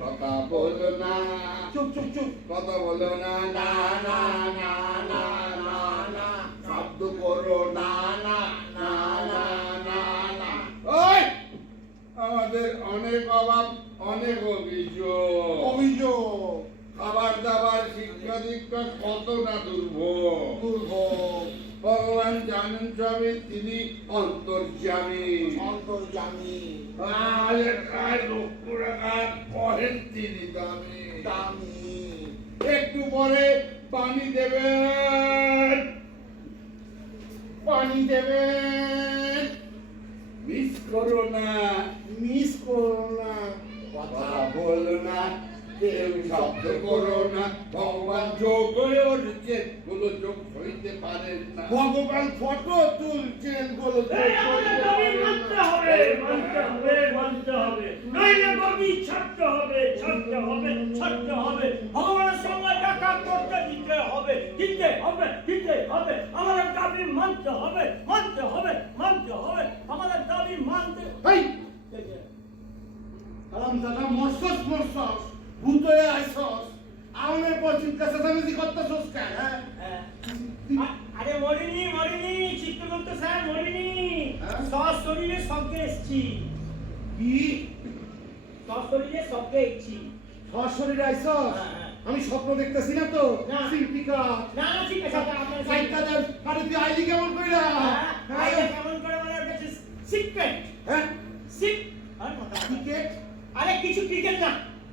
কথা বলো না, চুপ চুপ চুপ। কথা বলো না, না না না না না না, শব্দ করো না না না না না না। ওই আমাদের অনেক অভাব, অনেক অভিযোগ। অভিযোগ, খাবার দাবার, শিক্ষা দীক্ষা কত না দুর্ভোগ। দুর্ভোগ, ভগবান জানেন সবে, তিনি অন্তর্যামী। অন্তর্যামী, লক্ষ টাকার কহেন তিনি দামি। দামি। একটু পরে পানি দেবেন, পানি দেবেন, মিস করো না, মিস করো না, কথা বলো না, কেউ শব্দ করো না। ভগবান যোগ হয়ে উঠছে, কোনো যোগ হইতে পারেন না। ভগবান ফটো তুলছেন, বলো তো এই আমাদের দাবি মানতে হবে, মানতে হবে, মানতে হবে। নইলে দাবি ছাড়তে হবে, ছাড়তে হবে, ছাড়তে হবে। ভগবানের সঙ্গে দেখা করতে দিতে হবে, দিতে হবে, দিতে হবে। আমাদের দাবি মানতে হবে, মানতে হবে, মানতে হবে। আমাদের দাবি মানতে এই আরামদাদা মরছস মরছস, ভূত হয়ে আইছস, আমাদের পর চিন্তা চেঁচামেচি করতেছস কেন? হ্যাঁ? আরে মরিনি, মরিনি, চিত্রগুপ্ত স্যার মরিনি। হ্যাঁ? সশরীরে স্বর্গে এসছি, কি সশরীরে স্বর্গে এসছি। সশরীরে আইছস? হ্যাঁ, হ্যাঁ। আমি স্বপ্ন দেখতেছি না তো? না। সিম্পিকা না না ঠিক আছে, আপনার সাইটটা দেন, আরে তুই আইলি কেমন কইরা? আইডিয়া কেমন করে মানে ওটা সিক্রেট হ্যাঁ? সিক আর কথা টিকেট? আরে কিছু ক্রিকেট না,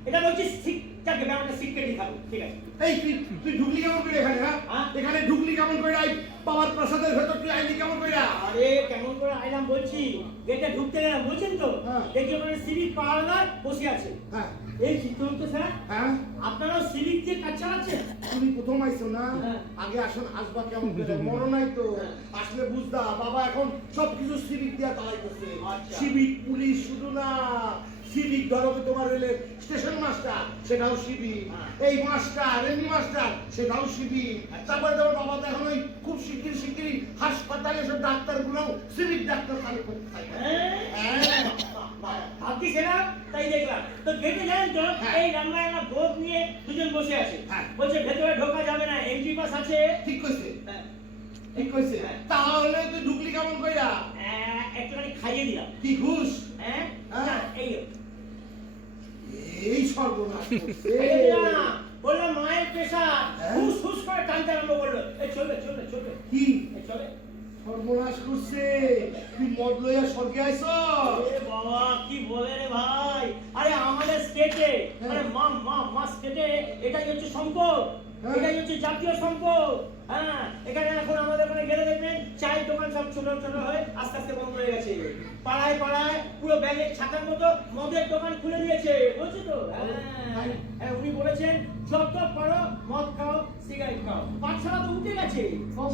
এটা বলছি সিকটাকে ব্যাপারটা সিক্রেটই থাকো, ঠিক আছে। এই তুই ঢুকলি কেমন করে এখানে? হ্যাঁ? হ্যাঁ? এখানে ঢুকলি কেমন করে? আই বাবার প্রাসাদের ভেতর তুই আইলি কেমন কইরা? আরে কেমন করে আইলাম বলছি, গেটে ঢুকতে গেলাম বলছেন তো, হ্যাঁ। দেখি ওখানে সিভিক পাওয়ার বসে আছে। হ্যাঁ এই চিত্রগুপ্ত স্যার, হ্যাঁ, আপনারাও সিভিক দিয়ে কাজ চালাচ্ছেন? তুমি প্রথম আইছো না? হ্যাঁ। আগে আসুন, আসবা কেমন করে? মরো নাই তো? হ্যাঁ। আসলে বুঝদা, বাবা এখন সবকিছু সিভিক দিয়া চালাইতেছে। আচ্ছা। সিভিক পুলিশ শুধু না, সিভিক ধরো তোমার হইলে স্টেশন মাস্টার, সেটাও সিভিক। হ্যাঁ। এই মাস্টার, এমনি মাস্টার, সেটাও সিভিক। আচ্ছা। তারপরে তোমার বাবা তো এখন ওই খুব শিগগিরই হাসপাতালে সব ডাক্তারগুলো সিভিক ডাক্তার চালু করতে থাকে। হ্যাঁ। ভাবছি সেটা তাই দেখলাম তো গেটে জানেন তো, হ্যাঁ। এই রান্নায় বোধ নিয়ে দুজন বসে আছে। হ্যাঁ। বলছে ভেতরে ঢোকা যাবে না, এন্ট্রি পাস আছে। ঠিক কইছে, হ্যাঁ। ঠিক কইছে। হ্যাঁ। তাহলে তুই ঢুকলি কেমন কইরা? একটুখানি খাইয়ে দিলাম। কি ঘুষ? হ্যাঁ হ্যাঁ। না, এই এই সর্বনাশ করছে। খাইয়ে দিলাম। বললাম মায়ের প্রেশার হ্যাঁ? হুস হুস করে টানতে আরম্ভ করলো। এই চলবে চলবে চলবে, কি এই চলে। সর্বনাশ করছে? তুই মদ লইয়া স্বর্গে আইছ? এ বাবা কি বলে রে ভাই, আরে আমাদের স্টেটে হ্যাঁ। আরে মা স্টেটে এটাই হচ্ছে সম্পদ, হ্যাঁ। এটাই হচ্ছে জাতীয় সম্পদ। হ্যাঁ, এখানে এখন আমাদের ওখানে গেলে দেখবেন চায়ের দোকান সব ছোট ছোট হয়ে আস্তে আস্তে বন্ধ হয়ে গেছে। পাড়ায় পাড়ায় পুরো ব্যাগের ছাতার মতো মদের দোকান খুলে দিয়েছে, বুঝছো তো? হ্যাঁ, হ্যাঁ, উনি বলেছেন যত পারো মদ খাও, সিগারেট খাও। পাঠশালা তো উঠে গেছে।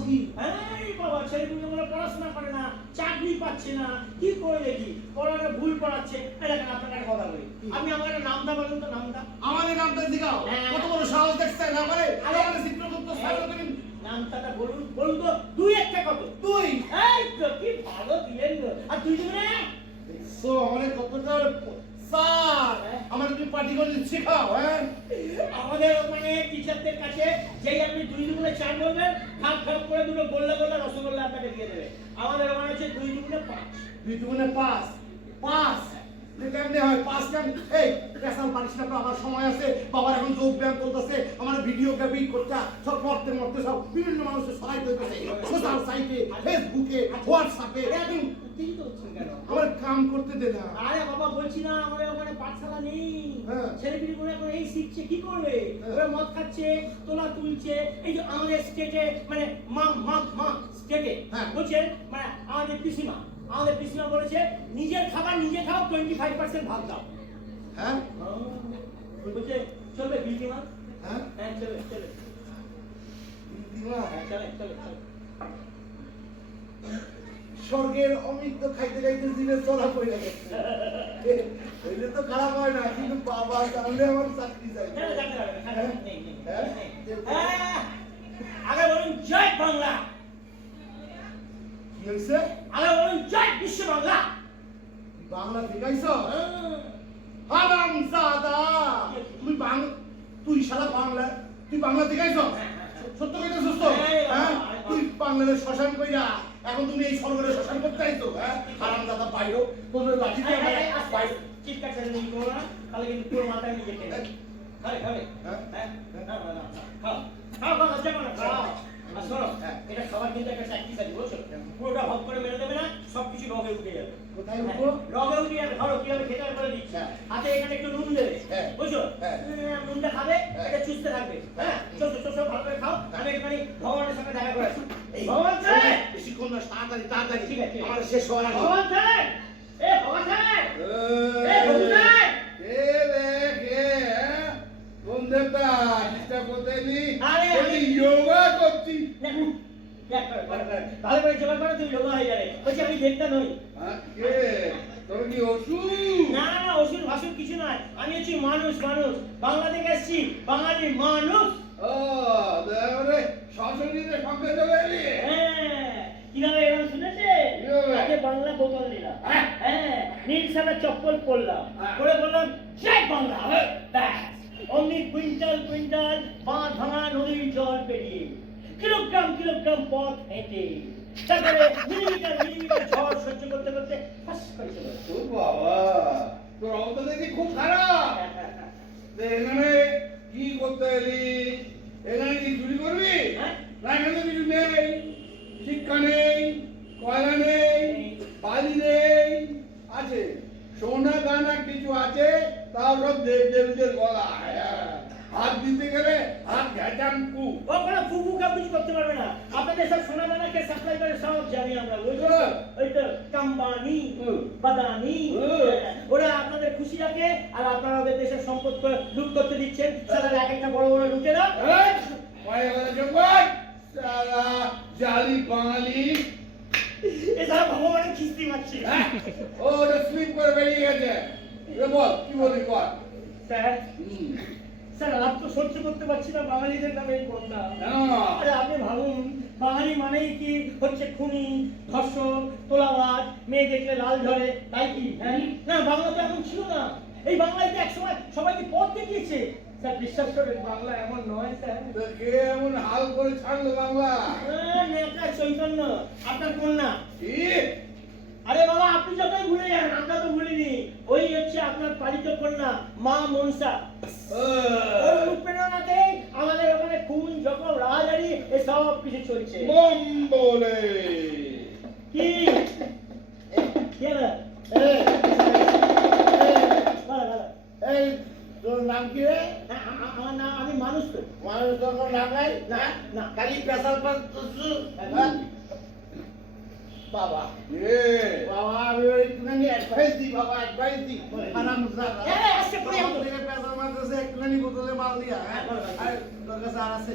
কি? হ্যাঁ এই বাবা, ছেলেগুলো পড়াশোনা করে না, চাকরি পাচ্ছে না, কি করে দেখি পড়াটা ভুল পড়াচ্ছে। এই দেখেন আপনার একটা কথা বলি, আপনি আমার একটা নামটা বলুন তো, নামটা। আমাদের নামটা জিগাও। হ্যাঁ। কত বড় সাহস দেখছেন আমারে? আরে। আমাদের চিত্রগুপ্ত স্যার তুমি নামটা বলুন, বলুন তো, দুই একটা কত? তুই এই তো কি ভালো দিলেন গো। আর তুই দিবি না? দেখছো আমারে কতটা স্যার, আমারে তুমি পার্টি করে শেখাও। হ্যাঁ, আমাদের ওখানে টিচারদের কাছে যেই আপনি দুই দুগুণে চার বলবেন, খাপ খাপ করে দুটো গোল্লা গোল্লা রসগোল্লা আপনাকে দিয়ে দেবে। আমাদের ওখানে হচ্ছে দুই দুগুণে পাঁচ। দুই দুগুণে পাঁচ। পাঁচ কেমনে হয়? পাঁচ কেমন? এই পেশাল পারিস না তো, আমার সময় আছে। বাবার এখন যোগ ব্যায়াম চলতেছে, আমার ভিডিও গ্রাফি করতে সব মরতে মরতে সব বিভিন্ন মানুষের সহায় করতেছে, সোশ্যাল সাইটে, ফেসবুকে, হোয়াটসঅ্যাপে। এখন উত্তেজিত হচ্ছেন কেন? আমার কাম করতে দে না। আরে বাবা বলছি না, আমাদের ওখানে পাঠশালা নেই। হ্যাঁ। ছেলেপিলেগুলো এখন এই শিখছে, কি করবে? হ্যাঁ। ওরা মদ খাচ্ছে, তোলা তুলছে। এই যে আমাদের স্টেটে মানে মা স্টেটে হ্যাঁ। বলছে, মানে আমাদের পিসিমা বলেছে নিজের খাবার নিজে খাও, 25% ভাগ দাও। হ্যাঁ বলছে চলবে বিল্ডিমা? হ্যাঁ হ্যাঁ চলে চলে, দিমা, হ্যাঁ চলে চলে চলে। স্বর্গের অমৃত খাইতে খাইতে দিনে চলা পড়ে গেছে। হইলে তো খারাপ হয় না, কিন্তু বাবা তাহলে আমার চাকরি চাই। চলে, যাবে, যাবে, হ্যাঁ? নেই, নেই, হ্যাঁ? নেই। হ্যাঁ, আগে বলুন জয় বাংলা, কি হয়েছে? আগে বলুন জয় বিশ্ব বাংলা। বাংলা শিখাইছ? হারাম জাদা, তুই শালা বাংলা, তুই বাংলা থেকে আইছ? সত্য কইতেছিস তো? হ্যাঁ, তুই বাংলাদেশ শ্মশান কইরা এখন তুমি এই সরকারের শ্মশান করতে আইছো? হ্যাঁ, হারামজাদা বাইরো, তোর লাঠিতে বাইরে চিৎকার ছেড়ে নিয়ে করো না, তাহলে কিন্তু পুরো মাথায় নিজে খেয়ে খাবে খাবে হ্যাঁ? হ্যাঁ না না না খাও খাও খাও লজ্জা করো না খাও আর শোনো এটা খাবার কিন্তু একটা প্র্যাকটিস আছে বুঝছো পুরোটা ভাগ করে মেরে দেবে না সবকিছু রগে উঠে যাবে কোথায় উঠবো? রগে উঠে যাবে ধরো কিভাবে খেতে হবে বলে দিচ্ছি হ্যাঁ। হাতে এখানে একটু নুন দেবে হ্যাঁ। বুঝছো হ্যাঁ। নুনটা খাবে হ্যাঁ। এটা চুষতে থাকবে হ্যাঁ চল চল চল ভালো করে খাও আমি একটুখানি ভগবানের সঙ্গে দেখা করে আসি এই ভগবান সাহেব বেশিক্ষণ না, তাড়াতাড়ি তাড়াতাড়ি, ঠিক আছে, ঠিক আছে। আমার শেষ হওয়ার আগে। ভগবান সাহেব এ ভগবান সাহেব এ এই, ভগবান সাহেব কে রে, কে, হ্যাঁ? কোন দেবতা? ডিস্টার্ব করতে নি? আরে, আমি যোগা করছি। ভালো করে জোগাড় করে তুমি লোক হয়ে যাবে বলছি আমি দেবতা নই হ্যাঁ, কে? তোর কি ওষুধ? না না না ওষুধ ভাসুর কিছু নয় আমি হচ্ছি মানুষ মানুষ বাংলা থেকে এসেছি বাঙালি মানুষ ও, তারপরে সশরীরে সঙ্গে চলে এলি? হ্যাঁ কিভাবে এরকম শুনেছে কিভাবে? আগে বাংলা বোতল নিলাম হ্যাঁ। হ্যাঁ নীল সাদা চপ্পল পরলাম হ্যাঁ। পরে বললাম জয় বাংলা ব্যাস অমনি কুইন্টাল কুইন্টাল বাঁধ ভাঙা নদীর জল পেরিয়ে কিলোগ্রাম কিলোগ্রাম পথ হেঁটে তারপরে মিলিমিটার মিলিমিটার ঝড় সহ্য করতে করতে ফাঁস করে চলে এলাম। ও বাবা, তোর অবস্থা দেখি খুব খারাপ। তো এখানে কি করতে এলি? এখানে কি চুরি করবি? হ্যাঁ? না, এখানে তো কিছু নেই। শিক্ষা নেই, কয়লা নেই, বালি নেই। আছে সোনা দানা কিছু আছে, তাও সব দেবদেবীদের গলা। হাত দিতে গেলে হাত ঘেঁচান কু। ও কোনো ফুফু কাপুজি করতে পারবে না আপনাদের সব সোনা দানাকে সাপ্লাই করে সব জানি আমরা বুঝছো হ্যাঁ। ওই তো কাম্বানি হুম। বাদানি হুম। হ্যাঁ, ওরা আপনাদের খুশি রাখে আর আপনারা ওদের দেশের সম্পদ লুট করতে দিচ্ছেন সারা এক একটা বড় বড় লুটেরা এই, পায়ে গেলে জব্বর, শালা জালি বাঙালি। এছাড়া ভগবানের খিস্তি মারছে হ্যাঁ? ও, ওটা স্লিপ করে বেরিয়ে গেছে। এ বল, কি বলি বল। স্যার হুম। স্যার আর তো সহ্য করতে পারছি না বাঙালিদের নামে এই বন্যা কেন? আরে আপনি ভাবুন বাঙালি মানেই কি হচ্ছে খুনি ধর্ষক তোলাবাজ মেয়ে দেখলে লাল ঝরে তাই কি হ্যাঁ না বাংলা তো এমন ছিল না এই বাংলায় তো একসময় সবাইকে পথ দেখিয়েছে স্যার বিশ্বাস করেন বাংলা এমন নয় স্যার তো কে এমন হাল করে ছাড়লো বাংলা? নেতা চৈতন্য আপনার কন্যা কি? আরে বাবা আপনি যতই ভুলে যান আমরা তো ভুলিনি ওই হচ্ছে আপনার পালিত কন্যা মা মনসা ওর অনুপ্রেরণাতে আমাদের ওখানে খুন জখম রাহাজারি এসব কিছু চলছে বোম বলে। কি কি হলো? বলো, বলো। এই, তোর নাম কি রে? আমার নাম আমি মানুষ তো মানুষ তোর কোনো নাম নাই? না না খালি পেশাল পাস করছু? হ্যাঁ? বাবা, এ, বাবা, আমি ওই একটুখানি advice দিই, বাবা, advice দিই। হারামজাদা। এই, আজকে পরে তখন যাবো। থেকে পেশাল মারতেছে, একটুখানি বোতলে মাল দিয়া, হ্যাঁ? বলো, বলো। আর তোর কাছে আর আছে?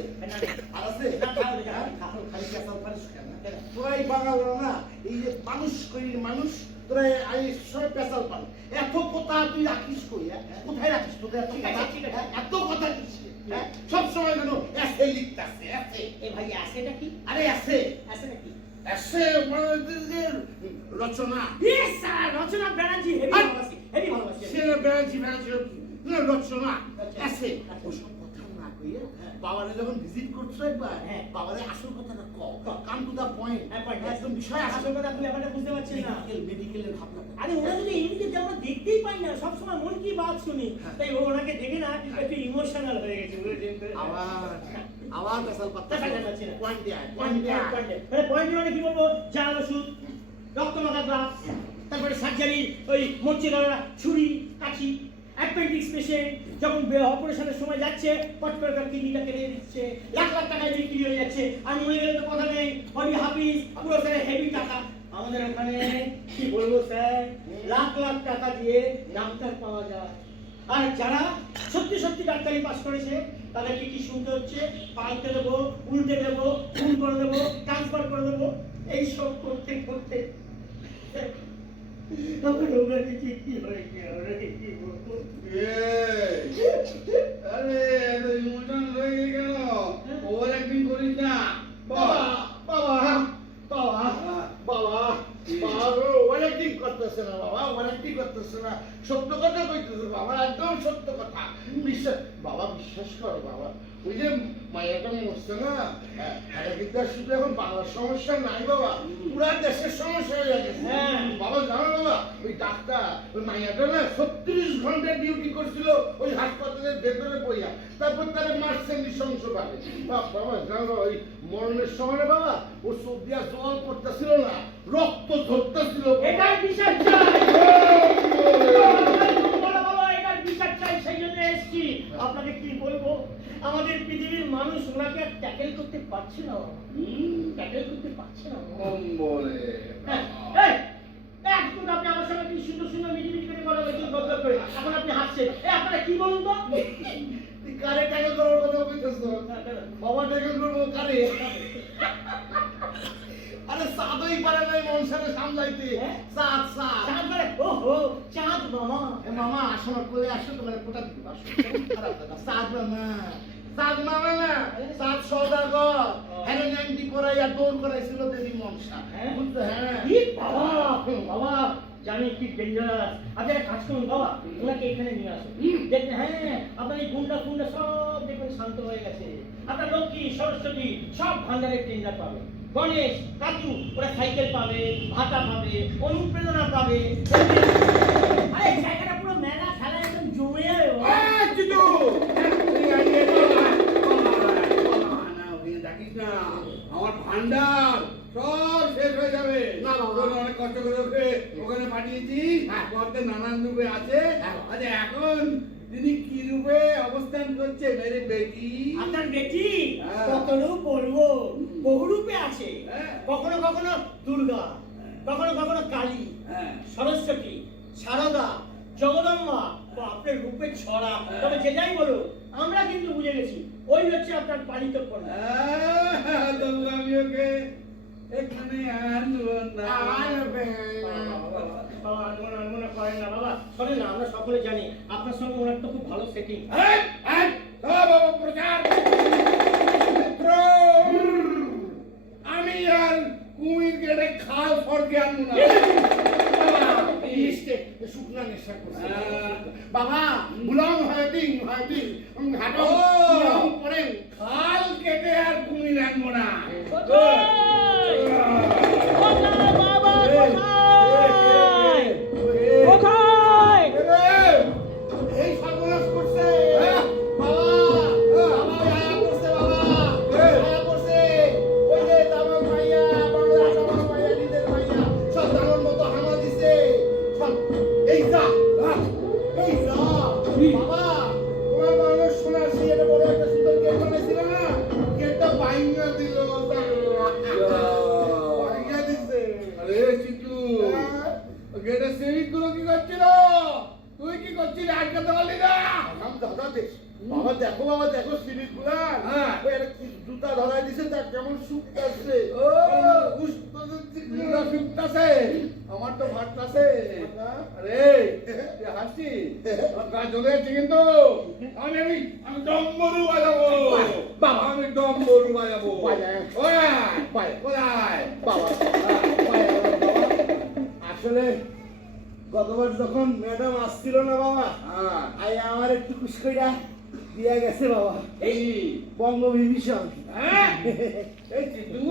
আর আছে? না, খাও, খাও, হ্যাঁ? খাও। খালি পেশাল পারিস কেন? কেন? তোরা এই বাঙালরা না, এই যে মানুষ কই মানুষ, তোরা এই সব পেশাল পান। এত কথা তুই রাখিস কই, হ্যাঁ? কোথায় রাখিস তোদের এত ঠিক কথা? আছে, ঠিক আছে। হ্যাঁ? এত কথা কিসের? হ্যাঁ? সব সময় কেন এসে লিখতাছে, এসে। এ ভাই আসেটা কি আরে এসে, আসেটা কি এসে মানে যে রচনা। ইয়েস স্যার রচনা ব্যানার্জি হেভি আর- ভালোবাসি হেভি ভালোবাসি সে বেড়াচ্ছি রচনা আচ্ছা। এসে ওসব কথা না কইয়া বাবারে যখন ভিজিট করছো একবার হ্যাঁ। বাবারে আসল কথাটা কও কাম টু দা পয়েন্ট হ্যাঁ, point. একদম বিষয় আসল আসল কথা আপনি ব্যাপারটা বুঝতে পারছেন না মেডিকেলের ভাবনা আরে ওরা যদি এমনিতে আমরা দেখতেই পাই না সবসময় মন কি বাত শুনি তাই ও ওনাকে দেখে না একটু ইমোশনাল হয়ে গেছে বুঝলেন তো? আবার পেশাল পাত্তা পেশাল পাচ্ছি না। পয়েন্ট দেয় পয়েন্ট পয়েন্ট মানে কি বলবো জাল ওষুধ রক্ত মাখা গ্লাস তারপরে সার্জারি ওই মরচে ধরা ছুরি কাঁচি অ্যাপেন্ডিক্স পেশেন্ট যখন অপারেশনের সময় যাচ্ছে পট করে তার কিডনিটা কেটে দিচ্ছে লাখ লাখ টাকায় বিক্রি হয়ে যাচ্ছে আর মরে গেলে তো কথা নেই বডি হাফিজ পুরো স্যার হেভি টাকা আমাদের ওখানে কি বলবো স্যার লাখ লাখ টাকা দিয়ে ডাক্তার পাওয়া যায় আর যারা সত্যি সত্যি ডাক্তারি পাস করেছে তাদেরকে কি শুনতে হচ্ছে পাল্টে দেবো উল্টে দেবো খুন করে দেবো ট্রান্সফার করে দেবো এইসব করতে করতে আমার ওখানে কি হয়েছে আমরা কি বলবো আরে এত ইমোশন হয়ে গেল কেন? ওভার অ্যাক্টিং করিস না। বাবা বল। বাবা বাবা বাবা বাবা ওভার অ্যাক্টিং করতেছে না বাবা ওভার অ্যাক্টিং করতেছে না সত্য কথা কইতেছে বাবা একদম সত্য কথা। বিশ্বাস বাবা, বিশ্বাস করো বাবা, ওই যে মায়েরটা মরছে না, এটা কিন্তু আর শুধু এখন বাংলার সমস্যা নাই বাবা, পুরা দেশের সমস্যা হয়ে গেছে। হ্যাঁ। বাবা জানো বাবা, ওই ডাক্তার ওই মাইয়াটা না 36 ঘন্টা ডিউটি করছিল ওই হাসপাতালের ভেতরে বইয়া, তারপর তারা মারছে নৃশংসভাবে। বাবা জানো বাবা, ওই মরণের সময় না বাবা, ও চোখ দিয়া জল পড়তেছিল না, রক্ত ঝরতেছিল। এটার বিচার চাই। বড় বাবা, এটার বিচার চাই, সেই জন্য এসেছি। আপনাকে কি বলবো, আমাদের পৃথিবীর মানুষ ওনাকে ট্যাকেল করতে পারছে না, ট্যাকেল করতে পারছে না। বলে হ্যাঁ, এই, একদম আপনি আমার সঙ্গে কি সুন্দর সুন্দর মিটিমিটি করে কথা বলছেন, গদ্গদ করে, এখন আপনি হাসছেন। এই আপনারা কি বলুন তো? তুই কারে ট্যাকেল করার কথা বলতেছ? বাবা ট্যাকেল করবো কারে? আরে সাদই পারে নাই মনসারে সামলাইতে। হ্যাঁ? সাদ সাদ চাঁদ মানে, ওহো, চাঁদ মামা। মামা আসো না, কোলে আসো, তোমার কোটা দিতে আসো। খারাপ কথা, সাদ মামা, সাদ মামা না, সাদ সওদাগর। হ্যাঁ, ন্যাংটি করাইয়া দৌড় করাইছিল দেবী মনসা, হ্যাঁ? বুঝছো? হ্যাঁ কি বাবা, বাবা জানি কি ডেঞ্জারাস। আপনি একটা কাজ করুন বাবা, ওনাকে এখানে নিয়ে আসুন। দেখবেন, হ্যাঁ, আপনার এই গুন্ডা ফুন্ডা সব দেখবেন শান্ত হয়ে গেছে। আপনার লক্ষ্মী সরস্বতী সব ভান্ডারের টেন্ডার পাবে। গণেশ কাজু ওরা সাইকেল পাবে, ভাতা পাবে, অনুপ্রেরণা পাবে। আরে জায়গাটা পুরো মেলা খেলা একদম জমে যাবে বাবা। জিতু তুই আইয়ে দেখিস না, আমার ভান্ডার সব শেষ হয়ে যাবে। না বাবা। তোকে অনেক কষ্ট করে ওখানে পাঠিয়েছি, পড়তে নানান রূপে আছে। আচ্ছা এখন তিনি কি রূপে অবস্থান করছে মেরে বেটি? আপনার বেটি হ্যাঁ। কত রূপ বলবো, বহু রূপে আছে। হ্যাঁ। কখনো কখনো দুর্গা, কখনো কখনো কালী, হ্যাঁ। সরস্বতী, সারদা, জগদম্বা, আপনার রূপে ছড়া। তবে যে যাই বলো, আমরা কিন্তু বুঝে গেছি ওই হচ্ছে আপনার পালিত কন্যা। তবু আমি ওকে এখানে আনবো না। আনবে। বাবা, আনমনা করেন না বাবা, শোনেন না, আমরা সকলে জানি আপনার সঙ্গে ওনার তো খুব ভালো সেটিং। এই, এই, সব অপপ্রচার। মিত্র, আমি আর কুমির কেটে খাল ফরকে আনবো না। শুকনা নেশা করছে হ্যাঁ। বাবা, বুলাম হাইটিং হাইটিং হাঁটো ও। পড়েন। খাল কেটে আর কুমির আনবো না। এই সর্বনাশ করছে হ্যাঁ। বাবা, বাবা আয়া করছে, বাবা আয়া করছে। ওই যে তামাক মাইয়া, বাংলা তামাক মাইয়া, নিজের মাইয়া, সব দানোর মতো হামা দিছে সব। এই যা, এই যা বাবা, তোমার মানুষ শোনার সেই একটা বড় একটা সুন্দর গেট বানাইছিল না, গেটটা ভাঙা দিল, ভাঙা দিছে। আরে চিতু, হ্যাঁ। গেটে সেভিং গুলো কি করছিল? তুই কি করছিস? আটকাতে পারলি না? দাদা দেখ বাবা, দেখো বাবা, দেখো সিঁড়ি গুলা, হ্যাঁ। জুতা ধরাই দিছে, তার কেমন শুকতাছে। ও, জুতা শুকতাছে, আমার তো ফাটতাছে। আরে তুই হাসছিস? আমার গা জ্বলে যাচ্ছে কিন্তু। আমি ডম্বরু বাজাবো। বাবা। আমি ডম্বরু বাজাবো। বাজায়। কোথায়? বাজায়। কোথায়? বাবা, আসলে গতবার যখন ম্যাডাম আসছিল না বাবা, হ্যাঁ। আই আমার একটু খুশ কইরা দিয়া গেছে বাবা, এই বঙ্গবিভীষণ। হ্যাঁ? এই চিতু,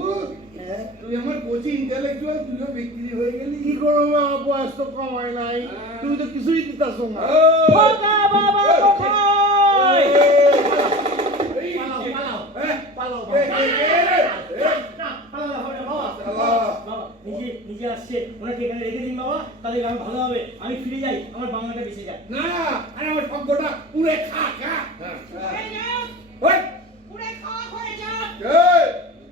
হ্যাঁ? তুই আমার কোচিং ইন্টেলেকচুয়াল, তুইও বিক্রি হয়ে গেলি। কি করবো বাবা, বয়স তো কমায় নাই, তুমি তো কিছুই দিতাছো না। খোকা বাবা কোথায়? এই, পালাও, পালাও, হ্যাঁ? পালাও এই, বাবা। এই, এই, এই, এই। না, পালালে হবে না বাবা। বাবা। বাবা, নিজে আসছে, ওনাকে এখানে রেখে দিন বাবা, তাহলে আমি ভালো হবে। আমি ফিরে যাই, আমার বাংলাটা বেঁচে যায়। না, আরে আমার শব্দটা পুরে খা খা। পুড়ে যাক, ওই, পুড়ে খাওয়া হয়ে যাক, এই,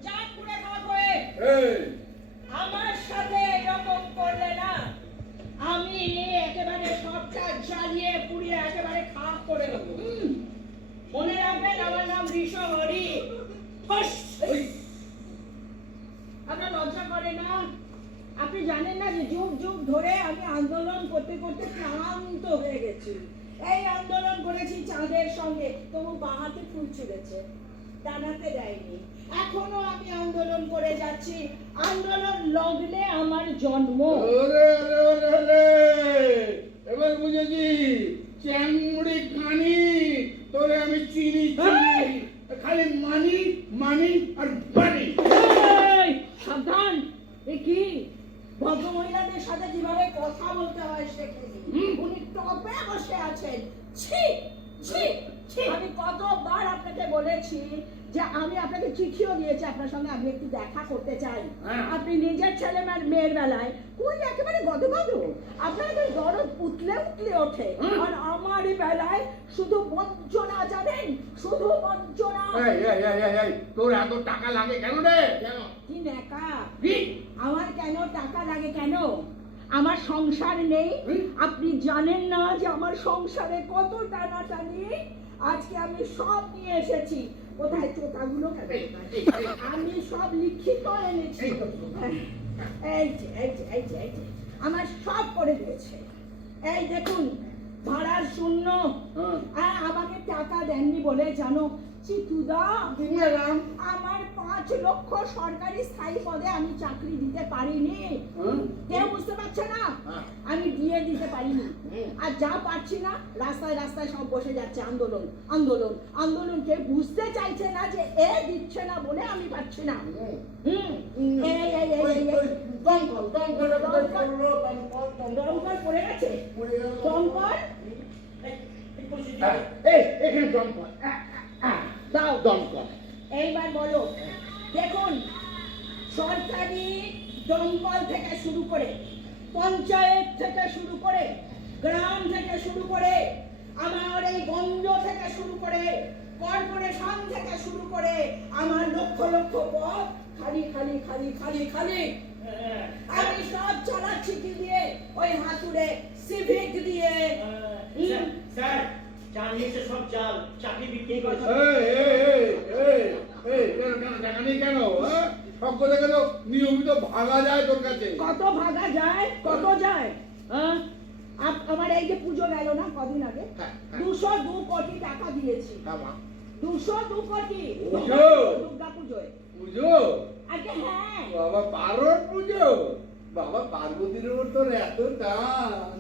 যাক পুড়ে খাওয়া হয়ে। এই। আমার সাথে এরকম করলে না, আমি একেবারে সবটা জ্বালিয়ে পুড়িয়ে একেবারে খাওয়া করে দেবো। মনে রাখবেন আমার নাম ঋষহরি। ফস! আপনার লজ্জা করে না? আপনি জানেন না যে যুগ যুগ ধরে আমি আন্দোলন করতে করতে ক্লান্ত হয়ে গেছি। এই আন্দোলন করেছি চাঁদের সঙ্গে, তবু বাহাতে ফুল ছুঁড়েছে, ডানাতে দেয়নি। এখনো আমি আন্দোলন করে যাচ্ছি। আন্দোলন লগ্নে আমার জন্ম। ওরে, ওরে, ওরে, ওরে। এবার বুঝেছি চ্যাংড়ি কানি তোরে আমি চিনি চিনি খালি মানি মানি আর বানি। এই, সাবধান। এ কি ভদ্রমহিলাদের সাথে কিভাবে কথা বলতে হয় শেখেনি। উনি টপে বসে আছেন। ছি ছি ছি। আমি কতবার আপনাকে বলেছি যে আমি আপনাকে চিঠিও দিয়েছি, আপনার সঙ্গে আমি একটু দেখা করতে চাই। আপনি নিজের ছেলে মেয়ের বেলায় কই একেবারে গদগদ, আপনার তো দরদ উতলে উতলে ওঠে। আর আমারই বেলায় শুধু বঞ্চনা, জানেন, শুধু বঞ্চনা। এই তোর এত টাকা লাগে কেন রে? কেন কি নেকা? কি? আমার কেন টাকা লাগে কেন? আমার সংসার নেই? আপনি জানেন না যে আমার সংসারে কত টানাটানি। আজকে আমি সব নিয়ে এসেছি। কোথায় চোখাগুলো? আমি সব লিখিত এনেছি। এই যে আমার সব করে দিয়েছে। এই দেখুন, ভাড়ার শূন্য। আর আমাকে টাকা দেননি বলে জানো চিতুদা, আমার 5 লক্ষ সরকারি স্থায়ী পদে আমি চাকরি দিতে পারিনি। কেউ বুঝতে পারছে না? আমি দিয়ে দিতে পারিনি। আর যা পারছি না, রাস্তায় রাস্তায় সব বসে যাচ্ছে আন্দোলন আন্দোলন আন্দোলন। কেউ বুঝতে চাইছে না যে এ দিচ্ছে না বলে আমি পাচ্ছি না। দমকল পড়ে গেছে। দমকল এখানে দমকল দাও। দমকল। এইবার বলো। দেখুন, সরকারি দমকল থেকে শুরু করে, পঞ্চায়েত থেকে শুরু করে, গ্রাম থেকে শুরু করে, আমার এই গঞ্জ থেকে শুরু করে, কর্পোরেশন থেকে শুরু করে, আমার লক্ষ লক্ষ পদ খালি খালি খালি খালি খালি। আমি সব চালাচ্ছি কি দিয়ে? ওই হাতুড়ে সিভিক দিয়ে। স্যার, চাল নিচে সব চাল, চাকরি বিক্রি করছে। টাকা নেই কেন? সব কথা কেন নিয়মিত ভাগা যায় তোর কাছে? কত ভাগা যায়? কত যায়? আমার এই যে পুজো গেল না কদিন আগে, 202 কোটি টাকা দিয়েছি। 202 কোটি দুর্গা পুজোয়। পুজো? আগে হ্যাঁ। বাবা পার্বণ পুজো? বাবা পার্বতীর উপর তোর এত টান?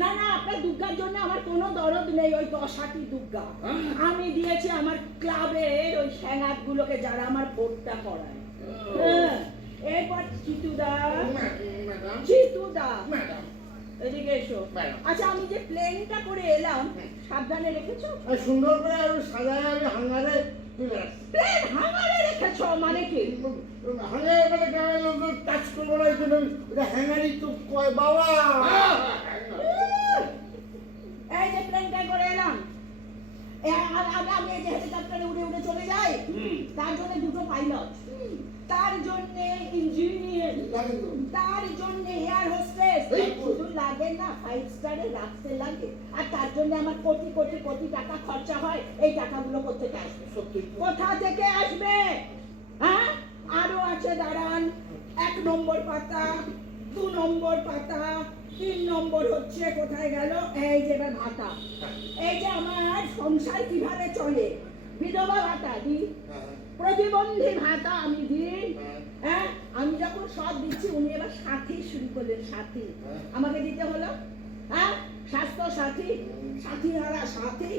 না না, আপনার দুর্গার জন্য আমার কোনো দরদ নেই। ওই 10-8টি দুর্গা আমি দিয়েছি আমার ক্লাবের ওই স্যাঙাত গুলোকে, যারা আমার ভোটটা করায়। এরপর চিতুদা, চিতুদা এদিকে এসো। আচ্ছা, আমি যে প্লেনটা করে এলাম, সাবধানে রেখেছো? সুন্দর করে সাজায় আমি হাঙ্গারে প্লেন হাঙ্গারে রেখেছো মানে কি? হাঙ্গারে মানে গায়ে লোক টাচ করবো না, এই জন্য হ্যাঙ্গারি তো কয় বাবা। এই যে প্লেনটা করে এলাম, আমি এই যে হেলিকপ্টারে উড়ে উড়ে চলে যাই, তার জন্য 2টো পাইলট, তার জন্য ইঞ্জিনিয়ার, তার জন্য এয়ার হোস্টেস। শুধু লাগে না, 5 স্টারে রাখতে লাগে। আর তার জন্য আমার কোটি কোটি কোটি টাকা খরচা হয়। এই টাকাগুলো কোথা থেকে আসবে? কোথা থেকে আসবে? হ্যাঁ, আরো আছে, দাঁড়ান। 1 নম্বর পাতা, 2 নম্বর পাতা, 3 নম্বর হচ্ছে কোথায় গেল? এই যে এবার ভাতা। এই যে আমার সংসার কিভাবে চলে, বিধবা ভাতা দিই, প্রতিবন্ধী ভাতা আমি দিই। হ্যাঁ, আমি যখন সব দিচ্ছি, উনি এবার সাথী শুরু করলেন। সাথী আমাকে দিতে হলো। হ্যাঁ, স্বাস্থ্য সাথী, সাথীহারা সাথী,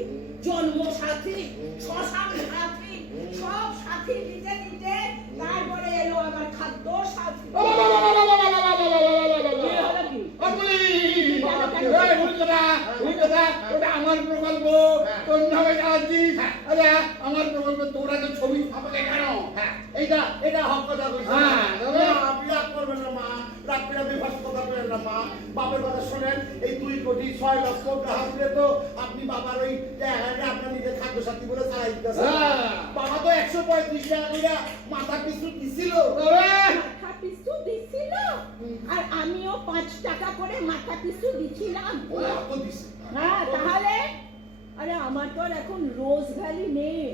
জন্ম সাথী, শ্মশান সাথী, সব সাথী দিতে দিতে তারপরে এলো আমার খাদ্য সাথী। আমার প্রকল্প, তোর নামে চালাচ্ছিস। আরে আমার প্রকল্প, তোরা তো ছবি ছাপাকে কেন? এইটা এটা হক কথা কইছি। হ্যাঁ, তবে? আপনি রাগ করবেন না মা, রাত্রিরা বিভাস কথা কইবেন না মা। বাপের কথা শোনেন। এই 2 কোটি 6 লক্ষ গ্রাহক দিয়ে তো আপনি বাবার ওই জায়গায় আপনার নিজের খাদ্য সাথী বলে চালাই দিতেছেন। বাবা তো 135 টাকা করে মাথা পিছু দিছিল। মাথা পিছু দিছিল, আর আমিও 5 টাকা করে মাথা পিছু দিছিলাম। হ্যাঁ, তাহলে আরে আমার তো আর এখন রোজ ভ্যালি নেই,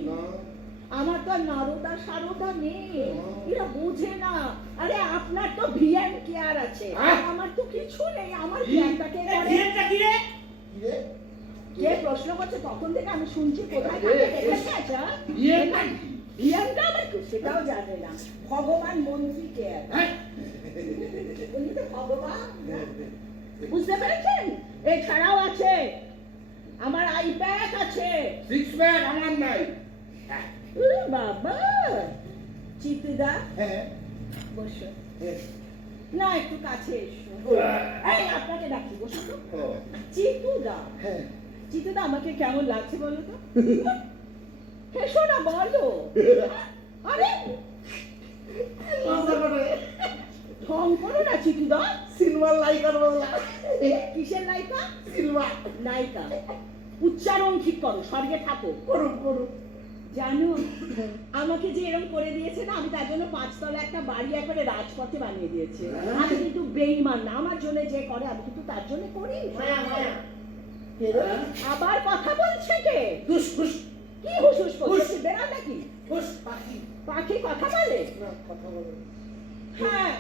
আমার তো নারদা সারদা নেই। এরা বুঝে না। আরে আপনার তো ভিএম কেয়ার আছে, আমার তো কিছু নেই। আমার কেয়ারটাকে ভিএমটা কি রে? যে প্রশ্ন করছে তখন থেকে আমি শুনছি, কোথায় থাকে দেখেছে? আচ্ছা, ভিএমটা আবার কি সেটাও জানে না। ভগবান মন্ত্রী কেয়ার, উনি তো ভগবান। বুঝতে পেরেছেন? এছাড়াও আছে আমার আইপ্যাক আছে। সিক্স প্যাক আমার নাই। উরে বাবা, চিতুদা হ্যাঁ বসো হ্যাঁ। না, একটু কাছে এসো। এই আপনাকে ডাকি, বসো তো। ও, চিতুদা, হ্যাঁ। চিতুদা আমাকে কেমন লাগছে বলো তো? হেসো না, বলো। আরে লজ্জা করে। ঢং করো না চিতুদা। সিলভার লাইকার বলা। কিসের নায়িকা? সিলভার। নায়িকা। উচ্চারণ ঠিক করো, স্বর্গে থাকো। করুন করুন। জানো আমাকে যে এরকম করে দিয়েছে না, আমি তার জন্য 5 তলা একটা বাড়ি একবারে রাজপথে বানিয়ে দিয়েছে। আমি কিন্তু বেঈমান না, আমার জন্য যে করে আমি কিন্তু তার জন্য করি। মায়া মায়া আবার কথা বলছে কে? হুস হুস কি হুসুস করছে? বেড়া নাকি? হুস পাখি। পাখি কথা বলে? না কথা বলে। হ্যাঁ,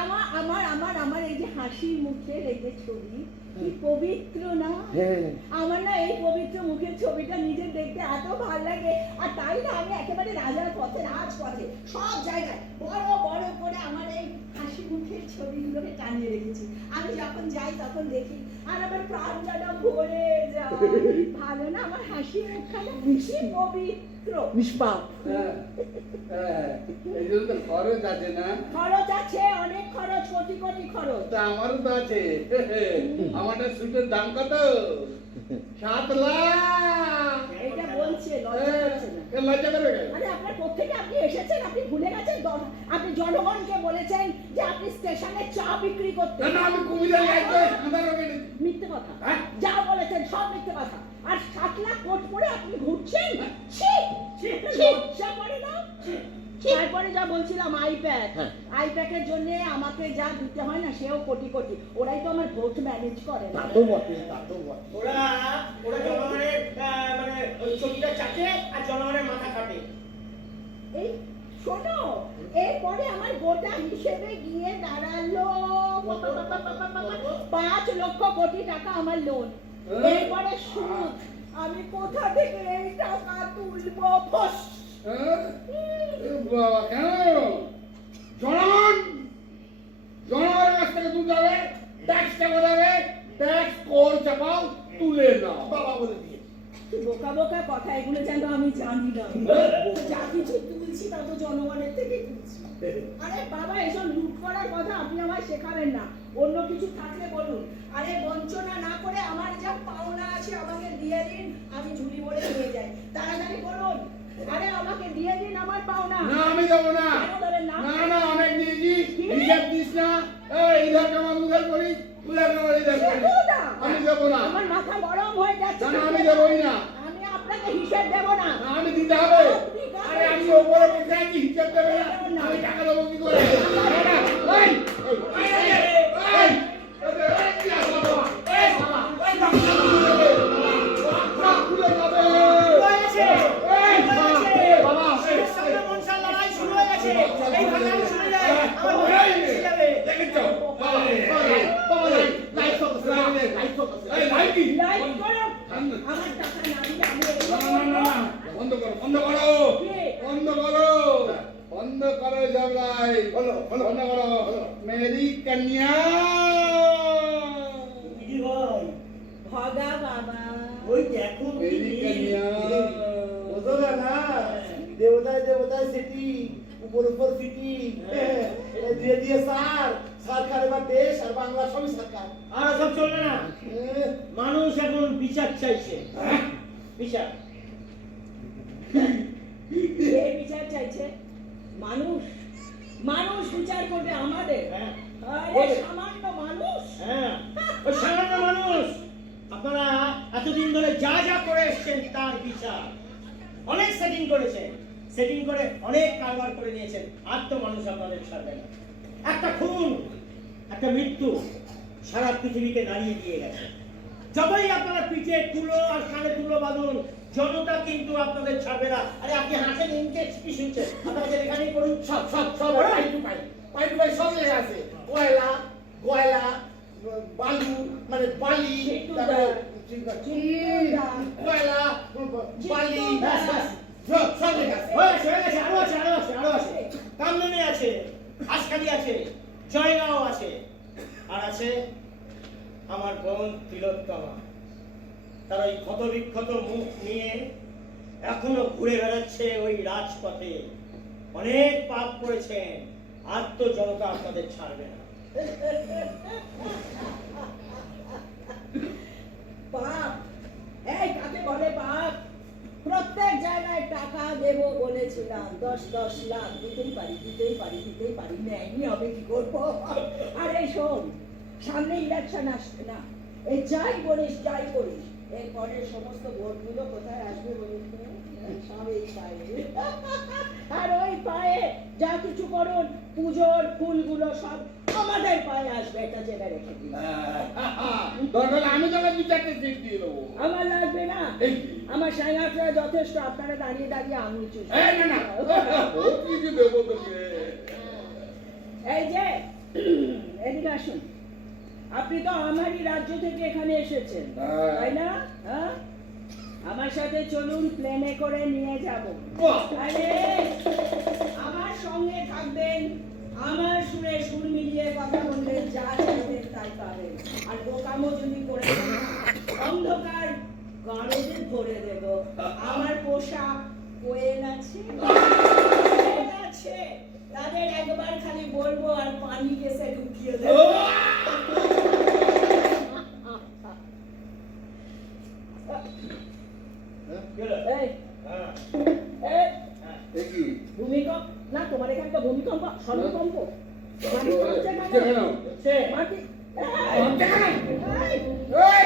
আমার আমার আমার আমার এই যে হাসির মুখের এই যে ছবি, কি পবিত্র না? হ্যাঁ। আমার না এই পবিত্র মুখের ছবিটা নিজে দেখতে এত ভালো লাগে। আর তাই না আমি একেবারে রাজার পথে, রাজপথে সব জায়গায় বড় বড় করে আমার এই হাসি মুখের ছবিগুলোকে টানিয়ে রেখেছি। আমি যখন যাই তখন দেখি আর আমার প্রাণটা ভরে যায়। ভালো না আমার হাসি মুখখানা? বেশি পবিত্র, নিষ্পাপ। হ্যাঁ, হ্যাঁ, এই জন্য তো খরচ আছে না? খরচ আছে, অনেক খরচ, কোটি কোটি খরচ। তা আমারও তো আছে। আমারটা সুটের দাম কত? 7 লাখ। এটা বলছে, লজ্জা করছে না? এ লজ্জা করবে কেন? আরে আপনার কোত্থেকে আপনি এসেছেন? আপনি ভুলে গেছেন? আপনি জনগণকে বলেছেন যে আপনি স্টেশনে চা বিক্রি করতেন। না, আমি কুমিরের গাইতে আধার রোগে মিথ্যে কথা। হ্যাঁ? যা বলেছেন সব মিথ্যে কথা। আর 7 লাখ কোট পরে আপনি ঘুরছেন? ছি ছি, লজ্জা করে না? তারপরে যা বলছিলাম আইপ্যাক, হ্যাঁ। আইপ্যাকের জন্য আমাকে যা দিতে হয় না সেও কোটি কোটি। ওরাই তো আমার ভোট ম্যানেজ করে না। তা তো বটে, তা তো বটে। ওরা ওরা জনগণের মানে ওই ছবিটা চাটে আর জনগণের মাথা কাটে। এই শোনো, এরপরে আমার গোটা হিসেবে গিয়ে দাঁড়ালো 5 লক্ষ কোটি টাকা আমার লোন। এরপরে সুদ। আমি কোথা থেকে এই টাকা তুলবো? ফস। হ্যাঁ? এ বাবা, কেন? জনগণ জনগণের কাছ থেকে তুলতে হবে, ট্যাক্স চাপা দেবে, ট্যাক্স কর চাপাও, তুলে নাও। বাবা বলে দিয়ে। বোকা বোকা কথা, এগুলো যেন আমি জানি না। যা কিছু তুলছি তা তো জনগণের থেকে তুলছি। আরে বাবা, এসব লুট করার কথা আপনি আমায় শেখাবেন না। অন্য কিছু থাকলে বলুন। আরে বঞ্চনা না করে আমার যা পাওনা আছে আমাকে দিয়ে দিন, আমি ঝুলি ভরে নিয়ে যাই। তাড়াতাড়ি করুন। আরে আমাকে দিয়ে দিন আমার পাওনা। না, আমি যাবো না। কেন দেবেন না? না না, অনেক দিয়েছি, হিসাব দিস না। এই ইধার কামাল উধার করিস, উধার কামাল ইধার করিস। কেন না? আমি যাবো না। আমার মাথা গরম হয়ে যাচ্ছে। না, না, আমি যাবোই না। আমি আপনাকে হিসেব দেব না। না, আমি দিতে হবে। আরে আমি ওপরে বসে আছি, হিসাব দেবে না। আমি টাকা দেবো কি করে? না, না, এই, এই, এই, এই, এই, এই, কি আসলো বাবা? এই, বাবা, এই, বাবা, খুলে যাবে। হয়ে গেছে। এই, বাবা, এই, বাবা, এই, এর সামনে মনসার লড়াই শুরু হয়ে গেছে। এই ভাঙানো শুরু হয়ে যায়। আমার ভয় এসে যাবে। দেখেছো? বাবা, বাবা, লাইট চলতেছে, লাইট চলতেছে। এই, লাইট কি? লাইট করো। আমার টাকা না দিলে আমি না, না, না, না, বন্ধ করো, বন্ধ করো, বন্ধ করো, বন্ধ করো সব লাইট, বন্ধ করো, মেরি কন্যা। দিদি ভাই, ভগা বাবা। ওই দেখো মেরি কন্যা। বোঝো না? দেবতায় দেবতায় সিটি, উপর উপর সিটি। এটা দিয়ে দিয়ে স্যার, সরকার এবার দেশ আর বাংলা সবই সরকার। আর সব চলবে না। এ, মানুষ এখন বিচার চাইছে। বিচার। কে বিচার চাইছে? মানুষ। মানুষ বিচার করবে আমাদের? হ্যাঁ আরে সামান্য মানুষ। হ্যাঁ, ওই সামান্য মানুষ। আপনারা এতদিন ধরে যা যা করে এসছেন তার বিচার। অনেক সেটিং করেছেন, সেটিং করে অনেক কারবার করে নিয়েছেন। আর তো মানুষ আপনাদের ছাড়বে না। একটা খুন, একটা মৃত্যু সারা পৃথিবীকে নাড়িয়ে দিয়ে গেছে। যতই আপনারা পিঠে তুলো আর কানে তুলো বাঁধুন, জনতা কিন্তু আপনাদের ছাড়বে না। আরে আপনি হাসেন, ইনকে কি শুনছেন? আপনাদের এখানেই করুন। সব সব সব পাই টু পাই, পাই টু পাই সব লেখা আছে। কয়লা, গয়লা, বালু মানে বালি, তারপরে কয়লা, বালি, সব সব লেখা আছে। হয়ে গেছে, হয়ে গেছে। আরো আছে, আরো আছে, আরো আছে। কামদুনি আছে, হাসখালি আছে, জয়গাঁও আছে, আর আছে আমার বোন তিলোত্তমা। তার ওই ক্ষত বিক্ষত মুখ নিয়ে এখনো ঘুরে বেড়াচ্ছে ওই রাজপথে। অনেক পাপ করেছেন, আর তো জনতা আপনাদের ছাড়বে না। পাপ? এই কাকে বলে পাপ? প্রত্যেক জায়গায় টাকা দেবো বলেছিলাম, 10 লাখ দিতেই পারি, নেয়নি, আমি কি করবো? আর এই শোন, সামনে ইলেকশন আসছে না, এই যাই করিস এরপরে সমস্ত ভোটগুলো কোথায় আসবে বলিস তো? সব এই পায়ে। আর ওই পায়ে যা কিছু করুন, পুজোর ফুলগুলো সব আমাদের পায়ে আসবে, এটা জেনে রেখে দিন। দরকার আমি তোকে 2-4টে সিট দিয়ে দেবো। আমার লাগবে না, এই কি? আমার সাইনাসরা যথেষ্ট, আপনারা দাঁড়িয়ে দাঁড়িয়ে আমি চুষ। এই না ভোট কিছু দেবো তোকে। এই যে এদিকে আসুন, আপনি তো আমারই রাজ্য থেকে এখানে এসেছেন, হ্যাঁ। তাই না? হ্যাঁ, আমার সাথে চলুন, প্লেনে করে নিয়ে যাব। বাহ! আরে আমার সঙ্গে থাকবেন, আমার সুরে সুর মিলিয়ে কথা বলবেন, যা চাইবেন তাই পাবেন। আর বোকামো যদি করে দেন, অন্ধকার গাড়িতে ভরে দেব। আমার পোষা কোয়েল আছে, তাদের একবার খালি বলবো আর পানি কেসে ঢুকিয়ে দেবো। কি হলো? এই, হ্যাঁ, এই, হ্যাঁ। এই কি? ভূমিকম্প না, তোমার এখানে তো ভূমিকম্প, সর্বকম্প। মাটি কাঁপছে কেন? কেন? সে মাটি, কাঁপছে কেন? এই, এই!